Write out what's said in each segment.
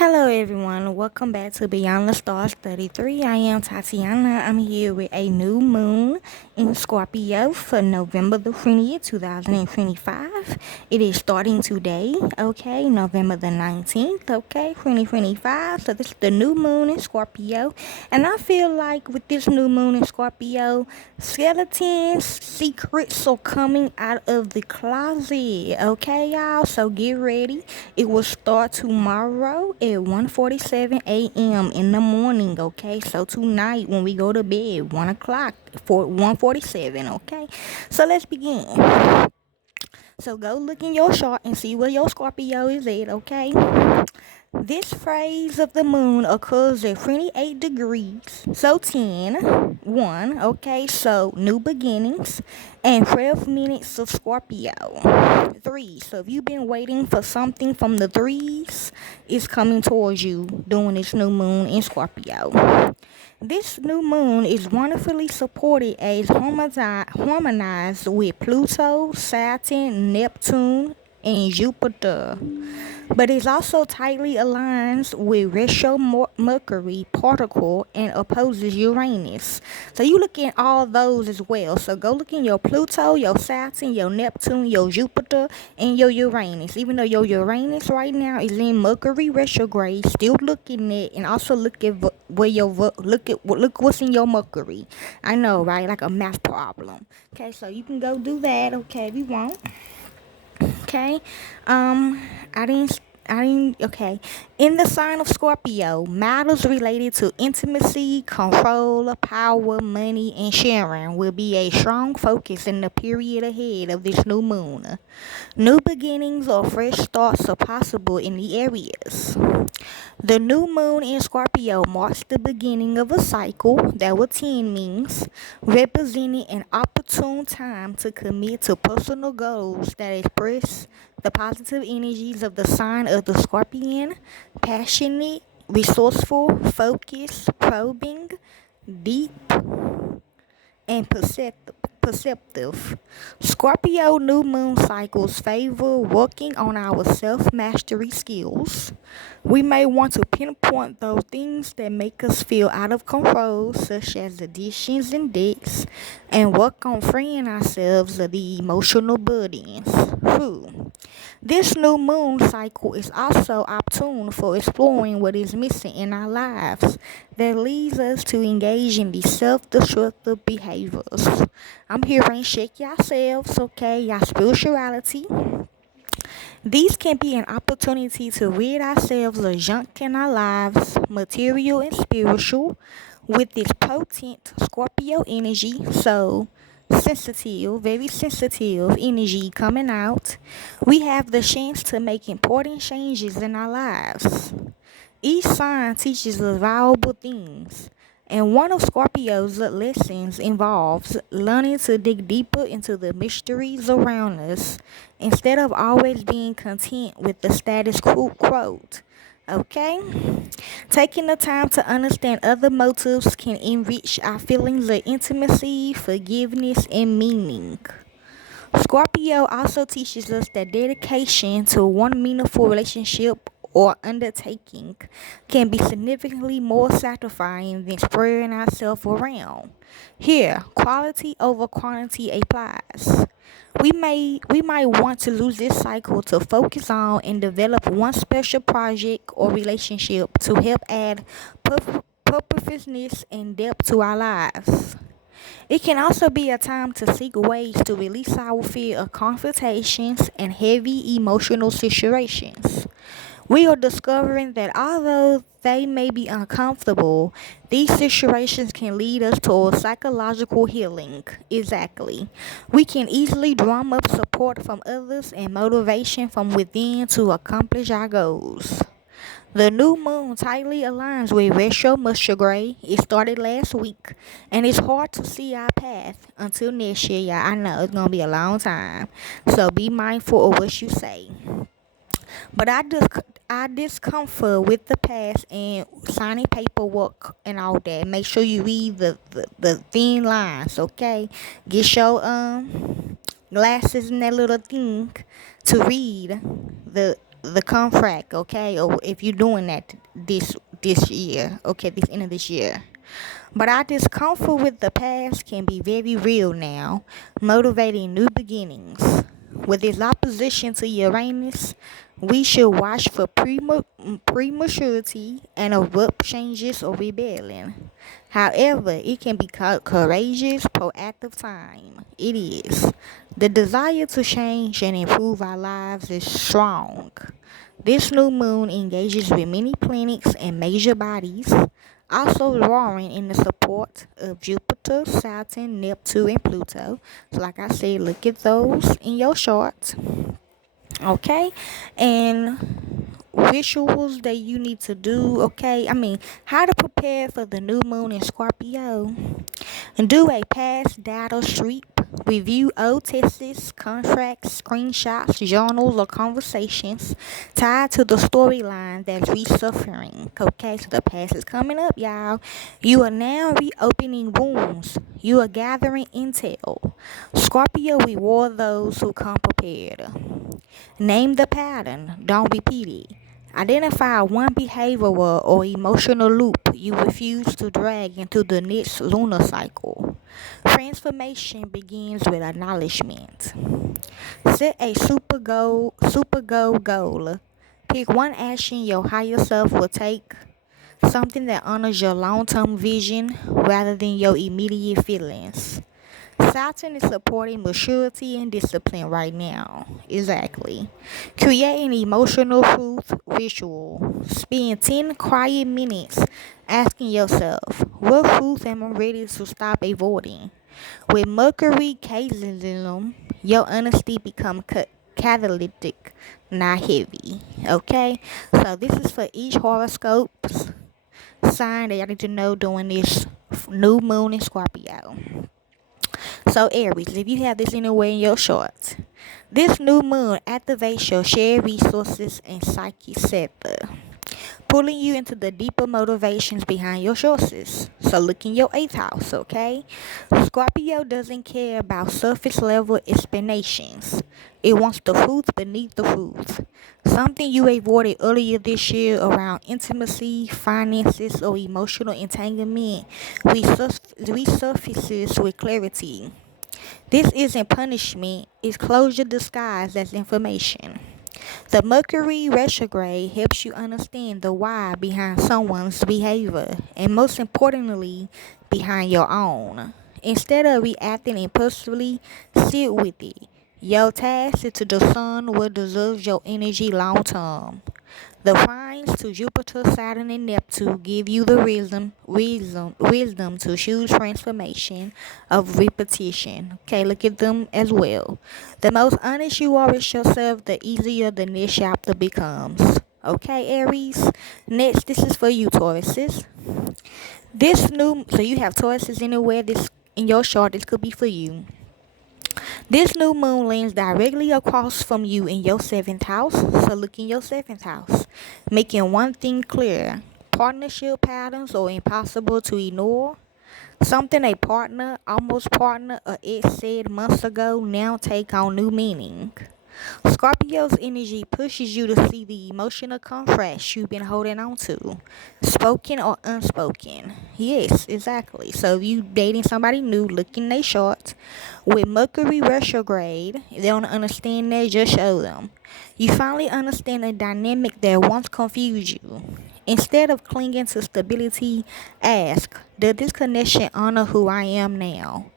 Hello everyone, welcome back to Beyond the Stars 33. I am Tatiana. I'm here with a new moon in Scorpio for November the 20th, 2025. It is starting today, okay, November the 19th, okay, 2025. So this is the new moon in Scorpio. And I feel like with this new moon in Scorpio, skeletons, secrets are coming out of the closet, okay, y'all? So get ready. It will start tomorrow at 1:47 a.m. in the morning, okay? So tonight when we go to bed, 1 o'clock for 1:47, okay? So let's begin. So go look in your chart and see where your Scorpio is at, okay? This phase of the moon occurs at 28 degrees. So 1, okay? So new beginnings and 12 minutes of Scorpio. 3. So if you've been waiting for something from the threes, it's coming towards you during this new moon in Scorpio. This new moon is wonderfully supported as harmonized with Pluto, Saturn, Neptune, and Jupiter, but it also tightly aligns with retro Mercury particle and opposes Uranus. So you look at all those as well. So go look in your Pluto, your Saturn, your Neptune, your Jupiter, and your Uranus. Even though your Uranus right now is in Mercury retrograde, still look in it and also look at where your look what's in your Mercury. I know, right? Like a math problem. Okay, so you can go do that. Okay, if you want. Okay. Okay. In the sign of Scorpio, matters related to intimacy, control, power, money, and sharing will be a strong focus in the period ahead of this new moon. New beginnings or fresh starts are possible in the areas. The new moon in Scorpio marks the beginning of a cycle that what 10 means, representing an opportune time to commit to personal goals that express the positive energies of the sign of the Scorpion, passionate, resourceful, focused, probing, deep, and perceptive. Scorpio new moon cycles favor working on our self mastery skills. We may want to pinpoint those things that make us feel out of control, such as addictions and debts, and work on freeing ourselves of the emotional burdens. This new moon cycle is also opportune for exploring what is missing in our lives that leads us to engage in these self-destructive behaviors. I'm hearing shake yourselves, okay, your spirituality. These can be an opportunity to rid ourselves of junk in our lives, material and spiritual, with this potent Scorpio energy. So, sensitive, very sensitive energy coming out. We have the chance to make important changes in our lives. Each sign teaches us valuable things, and one of Scorpio's lessons involves learning to dig deeper into the mysteries around us instead of always being content with the status quo. Okay? Taking the time to understand other motives can enrich our feelings of intimacy, forgiveness, and meaning. Scorpio also teaches us that dedication to one meaningful relationship or undertaking can be significantly more satisfying than spreading ourselves around. Here, quality over quantity applies. We might want to lose this cycle to focus on and develop one special project or relationship to help add purposeness and depth to our lives. It can also be a time to seek ways to release our fear of confrontations and heavy emotional situations. We are discovering that although they may be uncomfortable, these situations can lead us toward psychological healing. Exactly. We can easily drum up support from others and motivation from within to accomplish our goals. The new moon tightly aligns with retro retrograde. It started last week, and it's hard to see our path until next year. Yeah, I know it's gonna be a long time, so be mindful of what you say. But I discomfort with the past and signing paperwork and all that. Make sure you read the thin lines, okay? Get your glasses and that little thing to read the the contract, okay, or if you're doing that this year, okay, this end of this year. But our discomfort with the past can be very real now, motivating new beginnings. With its opposition to Uranus, we should watch for prematurity and abrupt changes or rebellion. However, it can be called courageous, proactive time. It is. The desire to change and improve our lives is strong. This new moon engages with many planets and major bodies, also drawing in the support of Jupiter, Saturn, Neptune, and Pluto. So like I said, look at those in your chart. Okay? And rituals that you need to do, okay? How to prepare for the new moon in Scorpio. Do a past data sweep. Review old texts, contracts, screenshots, journals, or conversations tied to the storyline that's resuffering. Okay, so the past is coming up, y'all. You are now reopening wounds. You are gathering intel. Scorpio reward those who come prepared. Name the pattern. Don't repeat it. Identify one behavioral or emotional loop you refuse to drag into the next lunar cycle. Transformation begins with acknowledgement. Set a super goal. Pick one action your higher self will take, something that honors your long-term vision rather than your immediate feelings. Saturn is supporting maturity and discipline right now. Exactly. Create an emotional truth ritual. Spend 10 quiet minutes asking yourself, what truth am I ready to stop avoiding? With Mercury Caesium, your honesty becomes catalytic, not heavy. Okay? So this is for each horoscope sign that y'all need to know during this new moon in Scorpio. So Aries, if you have this anywhere in your chart, this new moon activates your shared resources and psyche center, pulling you into the deeper motivations behind your choices. So look in your 8th house, okay? Scorpio doesn't care about surface level explanations. It wants the truth beneath the truth. Something you avoided earlier this year around intimacy, finances, or emotional entanglement resurfaces with clarity. This isn't punishment, it's closure disguised as information. The Mercury retrograde helps you understand the why behind someone's behavior, and most importantly, behind your own. Instead of reacting impulsively, sit with it. Your task is to discern what deserves your energy long term. The trines to Jupiter, Saturn, and Neptune give you the wisdom to choose transformation of repetition. Okay, look at them as well. The most honest you are with yourself, the easier the next chapter becomes. Okay, Aries. Next, this is for you, Tauruses. So you have Tauruses anywhere this in your chart. This could be for you. This new moon lands directly across from you in your 7th house, so look in your 7th house. Making one thing clear, partnership patterns are impossible to ignore. Something a partner, almost partner, or ex said months ago now take on new meaning. Scorpio's energy pushes you to see the emotional contrast you've been holding on to, spoken or unspoken. Yes, exactly. So if you dating somebody new, look in their chart. With Mercury retrograde, they don't understand that, just show them. You finally understand a dynamic that once confused you. Instead of clinging to stability, ask, does this connection honor who I am now?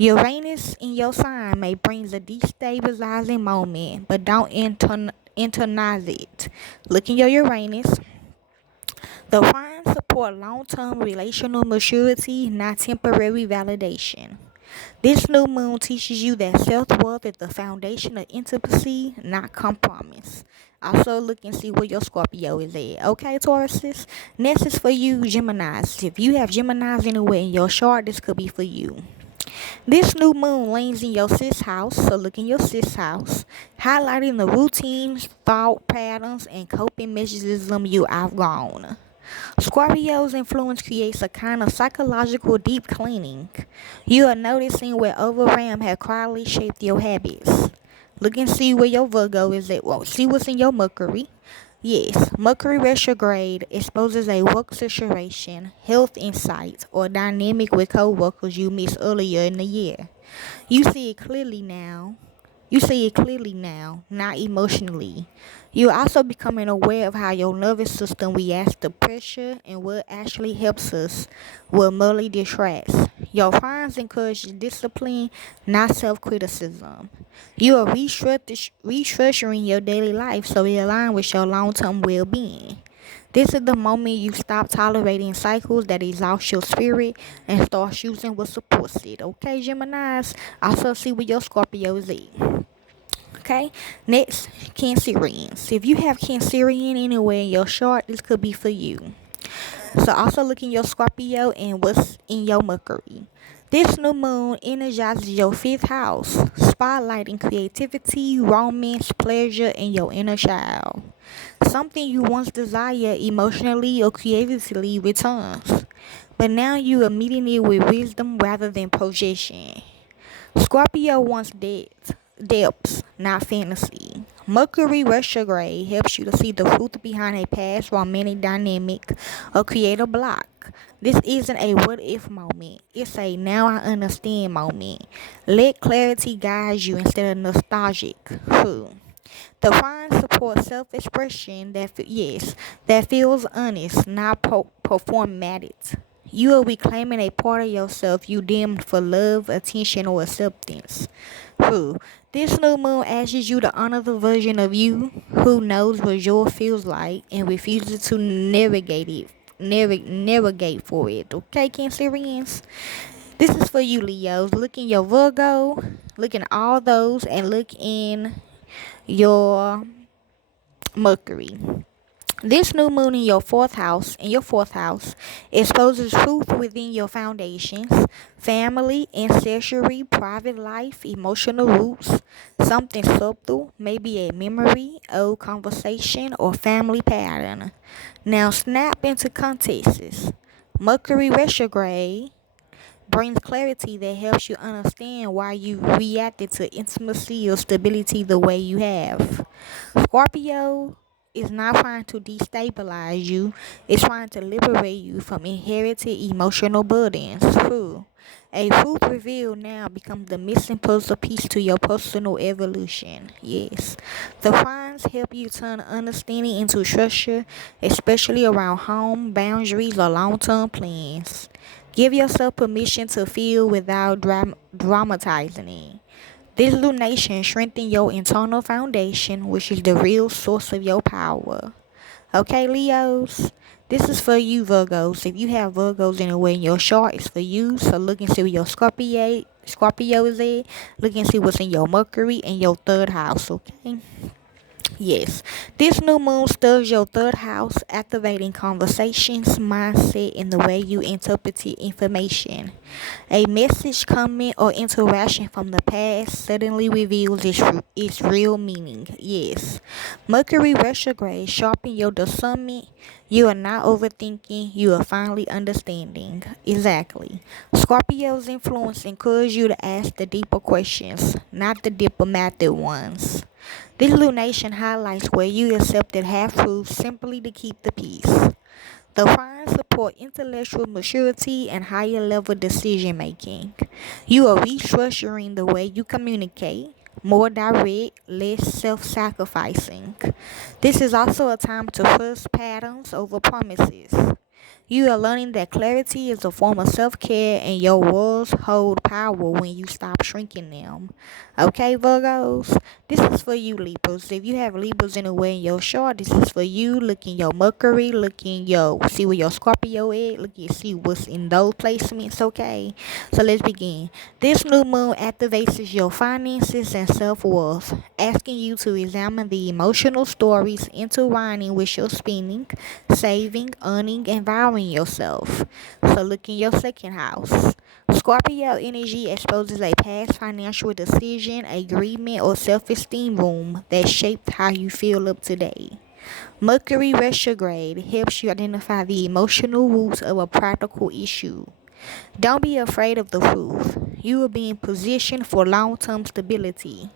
Uranus in your sign may bring a destabilizing moment, but don't internalize it. Look in your Uranus. The signs support long-term relational maturity, not temporary validation. This new moon teaches you that self-worth is the foundation of intimacy, not compromise. Also look and see where your Scorpio is at. Okay, Tauruses? Next is for you, Geminis. If you have Geminis anywhere in your chart, this could be for you. This new moon lands in your 6th house, so look in your 6th house, highlighting the routines, thought patterns, and coping mechanism you outgrown. Scorpio's influence creates a kind of psychological deep cleaning. You are noticing where overwhelm has quietly shaped your habits. Look and see where your Virgo is at. Well, see what's in your Mercury. Yes, Mercury retrograde exposes a work situation, health insight, or dynamic with co-workers you missed earlier in the year. You see it clearly now. You see it clearly now, not emotionally. You're also becoming aware of how your nervous system reacts to pressure and what actually helps us, what merely distracts. Your friends encourage discipline, not self-criticism. You are restructuring your daily life so it aligns with your long-term well-being. This is the moment you stop tolerating cycles that exhaust your spirit and start choosing what supports it. Okay, Geminis? Also see where your Scorpio is at. Okay, next, Cancerians. If you have Cancerian anywhere in your chart, this could be for you. So also look in your Scorpio and what's in your Mercury. This new moon energizes your fifth house, spotlighting creativity, romance, pleasure, and your inner child. Something you once desired emotionally or creatively returns, but now you are meeting it with wisdom rather than projection. Scorpio wants depths, not fantasy. Mercury retrograde helps you to see the truth behind a past romantic dynamic or create a block. This isn't a what if moment, it's a now I understand moment. Let clarity guide you instead of nostalgic. The fine support self-expression that feels honest, not performatic. You are reclaiming a part of yourself you dimmed for love, attention, or acceptance. This new moon asks you to honor the version of you who knows what joy feels like and refuses to navigate for it. Okay, Cancerians? This is for you, Leos. Look in your Virgo, look in all those, and look in your Mercury. This new moon in your fourth house, exposes truth within your foundations, family, ancestry, private life, emotional roots, something subtle, maybe a memory, old conversation, or family pattern. Now snap into context. Mercury retrograde brings clarity that helps you understand why you reacted to intimacy or stability the way you have. Scorpio is not trying to destabilize you, it's trying to liberate you from inherited emotional burdens. A truth revealed now becomes the missing puzzle piece to your personal evolution. Yes. The finds help you turn understanding into structure, especially around home, boundaries, or long term plans. Give yourself permission to feel without dramatizing it. This lunation strengthens your internal foundation, which is the real source of your power. Okay, Leos? This is for you, Virgos. If you have Virgos anywhere in your chart, it's for you. So look and see where your Scorpio is at. Look and see what's in your Mercury and your third house, okay? Yes, this new moon stirs your third house, activating conversations, mindset, and the way you interpret information. A message, comment, or interaction from the past suddenly reveals its real meaning. Yes, Mercury retrograde sharpen your discernment. You are not overthinking, you are finally understanding. Exactly. Scorpio's influence encourages you to ask the deeper questions, not the diplomatic ones. This lunation highlights where you accepted half-truths simply to keep the peace. The finds support intellectual maturity and higher level decision making. You are restructuring the way you communicate, more direct, less self-sacrificing. This is also a time to trust patterns over promises. You are learning that clarity is a form of self-care and your words hold power when you stop shrinking them. Okay, Virgos? This is for you, Libras. If you have Libras anywhere in your chart, this is for you. Look in your Mercury, see where your Scorpio is, see what's in those placements, okay? So let's begin. This new moon activates your finances and self-worth, asking you to examine the emotional stories intertwining with your spending, saving, earning, and valuing yourself. So look in your second house. Scorpio energy exposes a past financial decision, agreement, or self-esteem wound that shaped how you feel up today. Mercury retrograde helps you identify the emotional roots of a practical issue. Don't be afraid of the truth. You are being positioned for long-term stability.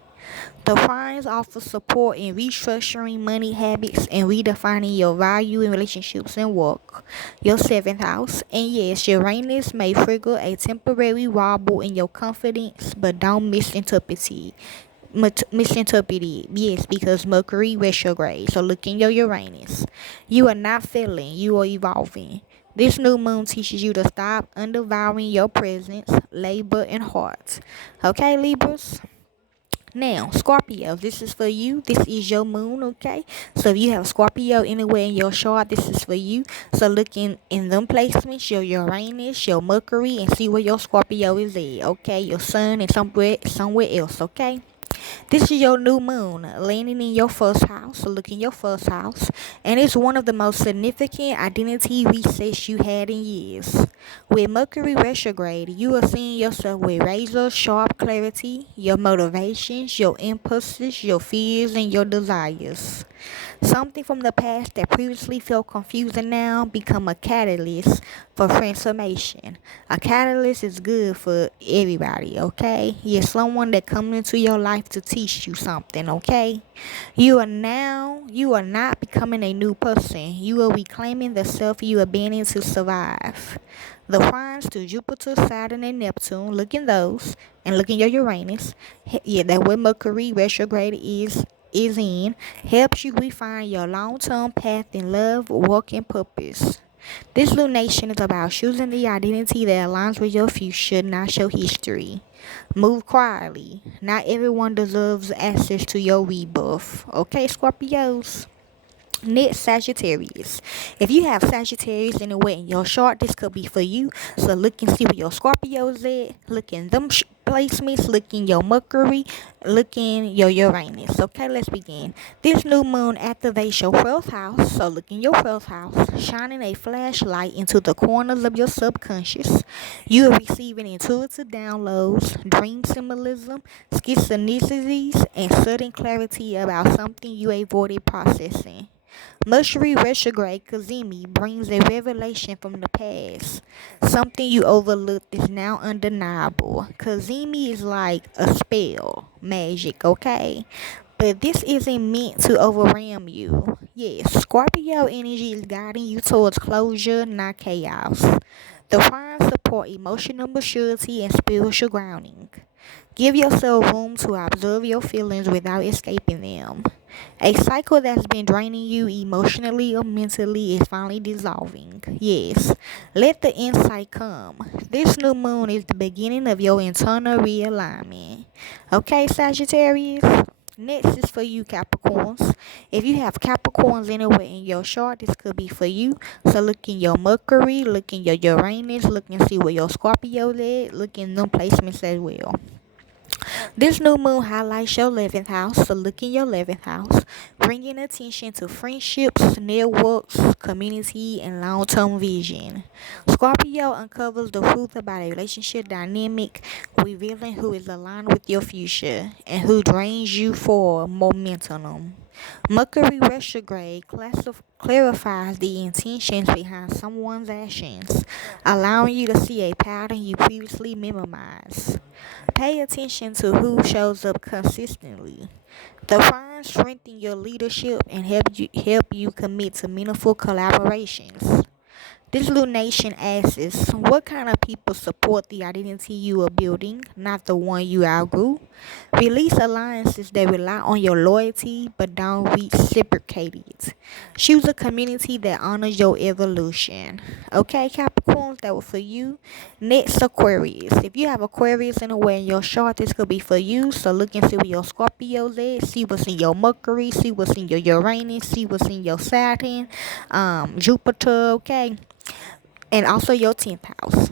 The signs offer support in restructuring money habits and redefining your value in relationships and work. Your seventh house. And yes, Uranus may trigger a temporary wobble in your confidence, but don't misinterpret it. Yes, because Mercury retrograde. So look in your Uranus. You are not failing, you are evolving. This new moon teaches you to stop undervaluing your presence, labor, and heart. Okay, Libras? Now, Scorpio, this is for you. This is your moon, okay? So if you have Scorpio anywhere in your chart, this is for you. So look in them placements, your Uranus, your Mercury, and see where your Scorpio is at, okay? Your sun and somewhere else, okay? This is your new moon landing in your first house. So look in your first house. And it's one of the most significant identity resets you had in years. With Mercury retrograde, you are seeing yourself with razor sharp clarity, your motivations, your impulses, your fears, and your desires. Something from the past that previously felt confusing now become a catalyst for transformation. A catalyst is good for everybody, okay? You're someone that comes into your life to teach you something, okay? You are not becoming a new person. You are reclaiming the self you abandoned to survive. The trines to Jupiter, Saturn, and Neptune, look in those, and look in your Uranus. Yeah, that where Mercury retrograde is in, helps you refine your long-term path in love, work, and purpose. This lunation is about choosing the identity that aligns with your future, not your history. Move quietly. Not everyone deserves access to your rebirth. Okay, Scorpios? Next, Sagittarius. If you have Sagittarius anywhere in your chart, this could be for you. So look and see where your Scorpios at. Look in them placements. Look in your Mercury. Look in your Uranus. Okay, let's begin. This new moon activates your 12th house. So look in your 12th house, shining a flashlight into the corners of your subconscious. You are receiving intuitive downloads, dream symbolism, synchronicities, and sudden clarity about something you avoided processing. Mercury retrograde Kazemi brings a revelation from the past. Something you overlooked is now undeniable. Kazemi is like a spell, magic, okay? But this isn't meant to overwhelm you. Yes, Scorpio energy is guiding you towards closure, not chaos. The signs support emotional maturity and spiritual grounding. Give yourself room to observe your feelings without escaping them. A cycle that's been draining you emotionally or mentally is finally dissolving. Yes, let the insight come. This new moon is the beginning of your internal realignment. Okay, Sagittarius? Next is for you, Capricorns. If you have Capricorns anywhere in your chart, this could be for you. So look in your Mercury, look in your Uranus, look and see where your Scorpio is, look in them placements as well. This new moon highlights your 11th house, so look in your 11th house, bringing attention to friendships, networks, community, and long-term vision. Scorpio uncovers the truth about a relationship dynamic, revealing who is aligned with your future and who drains you for momentum. Mercury retrograde clarifies the intentions behind someone's actions, allowing you to see a pattern you previously memorized. Pay attention to who shows up consistently. The signs strengthen your leadership and help you commit to meaningful collaborations. This lunation asks, what kind of people support the identity you are building, not the one you outgrew? Release alliances that rely on your loyalty but don't reciprocate it. Choose a community that honors your evolution. Okay, Capricorns, that was for you. Next, Aquarius. If you have Aquarius anywhere in your chart, this could be for you. So look and see where your Scorpios at. See what's in your Mercury. See what's in your Uranus. See what's in your Saturn, Jupiter. Okay, and also your 10th house.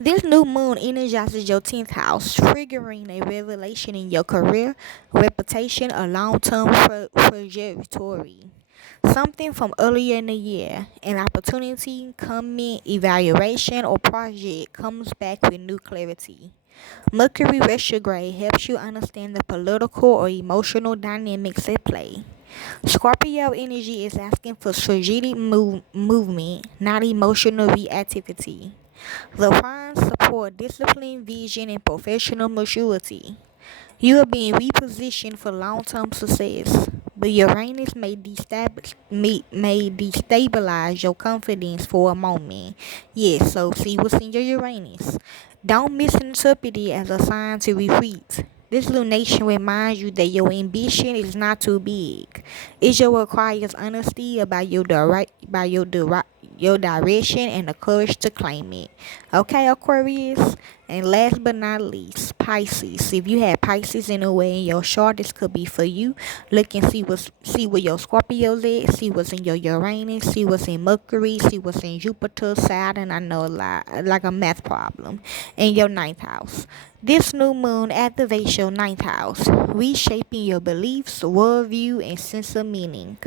This new moon energizes your 10th house, triggering a revelation in your career, reputation, or long-term trajectory. Something from earlier in the year, an opportunity, comment, evaluation, or project comes back with new clarity. Mercury retrograde helps you understand the political or emotional dynamics at play. Scorpio energy is asking for strategic movement, not emotional reactivity. The signs support discipline, vision, and professional maturity. You are being repositioned for long-term success, but Uranus may destabilize your confidence for a moment. Yes, so see what's in your Uranus. Don't misinterpret it as a sign to retreat. This lunation reminds you that your ambition is not too big. It just requires honesty about your direction and the courage to claim it. Okay, Aquarius? And last but not least, Pisces. If you have Pisces in a way in your chart, this could be for you. Look and see where your Scorpio's at, see what's in your Uranus, see what's in Mercury, see what's in Jupiter, Saturn. I know a lot, like a math problem. In your ninth house. This new moon activates your ninth house, reshaping your beliefs, worldview, and sense of meaning.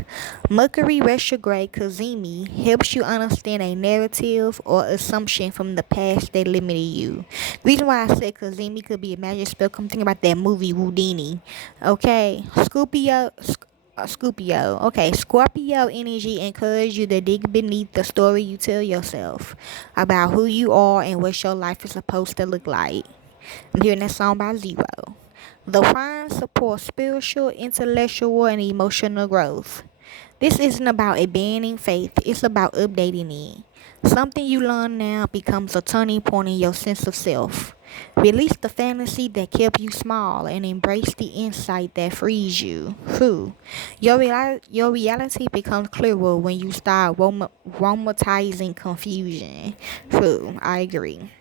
Mercury retrograde Kazemi helps you understand a narrative or assumption from the past that limited you. The reason why I said Kazemi could be a magic spell, come think about that movie Houdini. Okay, Scorpio energy encourages you to dig beneath the story you tell yourself about who you are and what your life is supposed to look like. I'm hearing that song by Zero. The Prime supports spiritual, intellectual, and emotional growth. This isn't about abandoning faith, it's about updating it. Something you learn now becomes a turning point in your sense of self. Release the fantasy that kept you small and embrace the insight that frees you. Your reality becomes clearer when you start romanticizing confusion. True, I agree.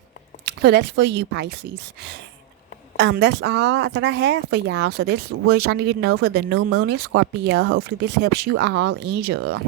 So that's for you, Pisces. That's all that I have for y'all. So this is what y'all need to know for the new moon in Scorpio. Hopefully this helps you all. Enjoy.